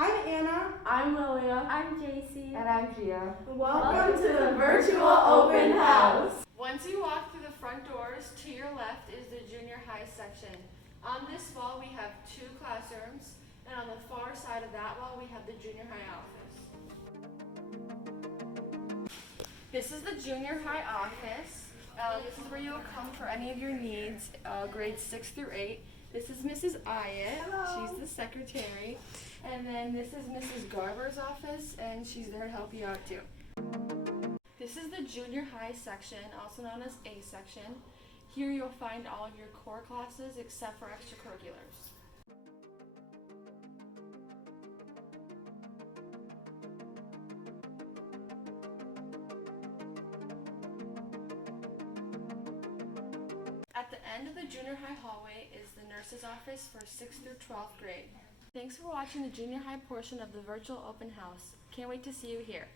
I'm Anna. I'm Lilia. I'm JC. And I'm Gia. Welcome to the virtual open house. Once you walk through the front doors, to your left is the junior high section. On this wall we have 2 classrooms, and on the far side of that wall we have the junior high office. This is the junior high office. This is where you will come for any of your needs, grades 6 through 8. This is Mrs. Ayat. Hello. She's the secretary. And then this is Mrs. Garber's office, and she's there to help you out too. This is the junior high section, also known as A section. Here you'll find all of your core classes except for extracurriculars. At the end of the junior high hallway is the nurse's office for 6th through 12th grade. Thanks for watching the junior high portion of the virtual open house. Can't wait to see you here.